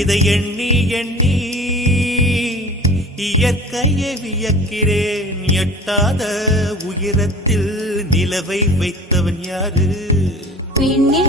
இதை எண்ணி எண்ணி இயற்கையை வியக்கிறேன். எட்டாத உயரத்தில் நிலவை வைத்தவன் யாரு? பெண்ணே